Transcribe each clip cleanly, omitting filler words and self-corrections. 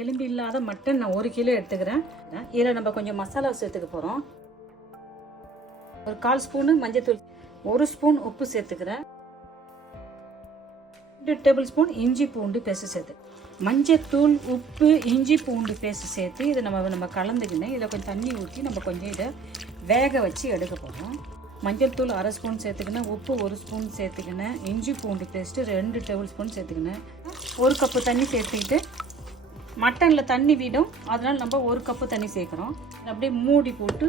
எலும்பு இல்லாத மட்டன் நான் 1 கிலோ எடுத்துக்கிறேன். இதில் நம்ம கொஞ்சம் மசாலா சேர்த்துக்க போகிறோம். ஒரு 1/4 ஸ்பூனு மஞ்சள்தூள், 1 ஸ்பூன் உப்பு சேர்த்துக்கிறேன். 2 டேபிள் ஸ்பூன் இஞ்சி பூண்டு பேஸ்ட் சேர்த்து, மஞ்சத்தூள், உப்பு, இஞ்சி பூண்டு பேஸ்ட் சேர்த்து இதை நம்ம கலந்துக்கினேன். இதில் கொஞ்சம் தண்ணி ஊற்றி நம்ம கொஞ்சம் இதை வேக வச்சு எடுக்க போகிறோம். மஞ்சள் தூள் 1/2 ஸ்பூன் சேர்த்துக்கினேன், உப்பு 1 ஸ்பூன் சேர்த்துக்கினேன், இஞ்சி பூண்டு பேஸ்ட்டு 2 டேபிள் ஸ்பூன் சேர்த்துக்கினேன். 1 கப்பு தண்ணி சேர்த்துக்கிட்டு, மட்டனில் தண்ணி விடும், அதனால் நம்ம 1 கப்பு தண்ணி சேர்க்குறோம். அப்படியே மூடி போட்டு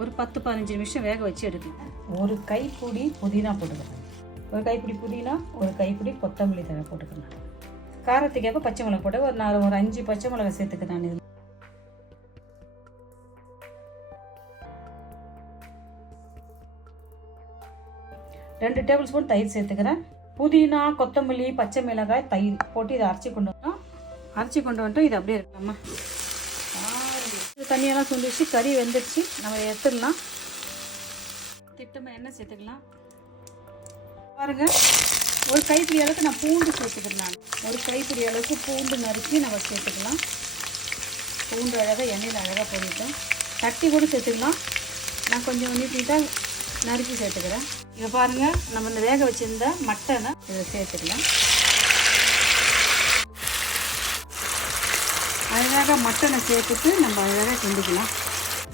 ஒரு 10-15 நிமிஷம் வேக வச்சு எடுக்கணும். 1 கைப்பிடி புதினா போட்டுக்கிறேன், 1 கைப்பிடி புதினா, 1 கைப்பிடி கொத்தமல்லி தழை போட்டுக்கிறேன். காரத்துக்கேற்ப பச்சை மிளகா போட்டு ஒரு 5 பச்சை மிளகா சேர்த்துக்கிறேன். இதில் ரெண்டு டேபிள் ஸ்பூன் தயிர் சேர்த்துக்கிறேன். புதினா, கொத்தமல்லி, பச்சை மிளகாய், தயிர் போட்டு இதை அரைச்சி கொண்டு வந்துட்டோம். இது அப்படியே இருக்கலாமா? தண்ணியெல்லாம் சுண்டிச்சு, கறி வெந்துடுச்சு. நம்ம எடுத்துடலாம். திட்டமாக எண்ணெய் சேர்த்துக்கலாம். பாருங்க, 1 கைப்பிடி அளவுக்கு நான் பூண்டு சேர்த்துக்கிறேன். 1 கைப்பிடி அளவுக்கு பூண்டு நறுக்கி நம்ம சேர்த்துக்கலாம். பூண்டு அழகாக எண்ணெயில் அழகாக போட்டுட்டோம். தட்டி கூட சேர்த்துக்கலாம். நான் கொஞ்சம் நீட்டாக நறுக்கி சேர்த்துக்கிறேன். இதை பாருங்கள், நம்ம இந்த வேக வச்சுருந்த மட்டனை இதை சேர்த்துக்கலாம். அழகாக மட்டனை சேர்த்துட்டு நம்ம அழகாக கிண்டிக்கலாம்.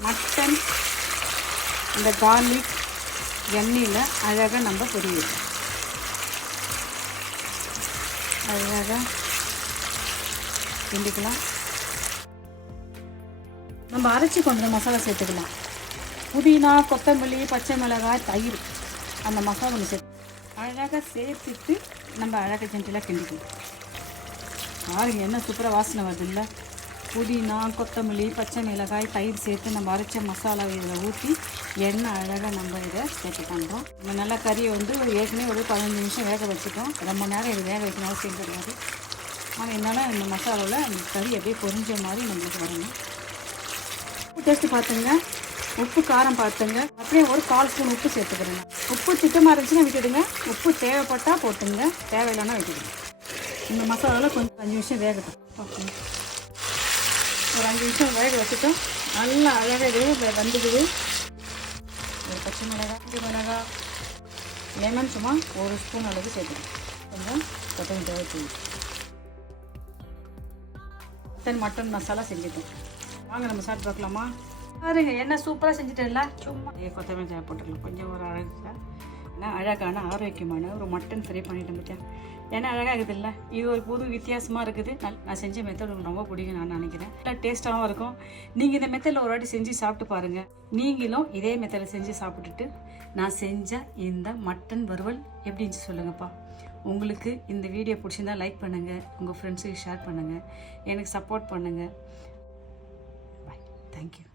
மட்டன் இந்த கார்லிக் எண்ணெயில் அழகாக நம்ம பொரியிடலாம். அழகாக கிண்டிக்கலாம். நம்ம அரைச்சி கொண்ட மசாலா சேர்த்துக்கலாம். புதினா, கொத்தமல்லி, பச்சை மிளகாய், தயிர், அந்த மசாலா சேர்த்து அழகாக சேர்த்துட்டு நம்ம அழகாக ஜென்டிலாக கிண்டிக்கலாம். பாருங்க, என்ன சூப்பராக வாசனை வருது இல்லை? புதினா, கொத்தமல்லி, பச்சை மிளகாய், தயிர் சேர்த்து நம்ம அரைச்ச மசாலா இதில் ஊற்றி எண்ணெய் அழகாக நம்ம இதை சேர்த்து பண்ணுறோம். நம்ம நல்லா கறியை ஏற்கனவே ஒரு 15 நிமிஷம் வேக வச்சுட்டோம். ரொம்ப நேரம் இது வேக வைக்கணும் அவசியம் கிடையாது. ஆனால் என்னால் இந்த மசாலாவில் அந்த கறி அப்படியே பொரிஞ்ச மாதிரி நம்மளுக்கு வரணும். டேஸ்ட்டு பார்த்துங்க, உப்பு காரம் பார்த்துங்க. அப்படியே ஒரு 1/4 ஸ்பூன் உப்பு சேர்த்துக்கிறேங்க. உப்பு திட்டமாக இருந்துச்சுன்னா விட்டுடுங்க, உப்பு தேவைப்பட்டால் போட்டுங்க, தேவையில்லைன்னா விட்டுடுங்க. இந்த மசாலாவில் கொஞ்சம் 5 நிமிஷம் வேகட்டும். ஒரு 5 நிமிஷம் வேக வச்சுட்டோம். நல்லா அழகாக இது வந்துடுது. ஒரு பச்சை மிளகாய், லெமன் சும்மா 1 ஸ்பூன் அளவுக்கு சேர்த்துக்கணும். கொஞ்சம் கொத்தமல்லி தழை மட்டன் மசாலா செஞ்சுட்டோம். வாங்க நம்ம சாப்பிட்டு பார்க்கலாமா? பாருங்க, என்ன சூப்பராக செஞ்சுட்டேன்ல. சும்மா கொத்தமல்லி தழை போட்டுக்கலாம். கொஞ்சம் ஒரு அழகான ஆரோக்கியமான ஒரு மட்டன் ஃப்ரை பண்ணிட்டேன் பற்றியா? ஏன்னா அழகாக இருக்குது இல்லை? இது ஒரு புது வித்தியாசமாக இருக்குது. நான் செஞ்ச மெத்தட் உங்களுக்கு ரொம்ப பிடிக்கும் நான் நினைக்கிறேன். நல்லா டேஸ்ட்டாகவும் இருக்கும். நீங்கள் இந்த மெத்தடில் ஒரு வாட்டி செஞ்சு சாப்பிட்டு பாருங்கள். நீங்களும் இதே மெத்தடில் செஞ்சு சாப்பிட்டுட்டு நான் செஞ்ச இந்த மட்டன் வறுவல் எப்படின்னு சொல்லுங்கப்பா. உங்களுக்கு இந்த வீடியோ பிடிச்சிருந்தா லைக் பண்ணுங்கள், உங்கள் ஃப்ரெண்ட்ஸுக்கு ஷேர் பண்ணுங்கள், எனக்கு சப்போர்ட் பண்ணுங்கள். பாய், தேங்க்யூ.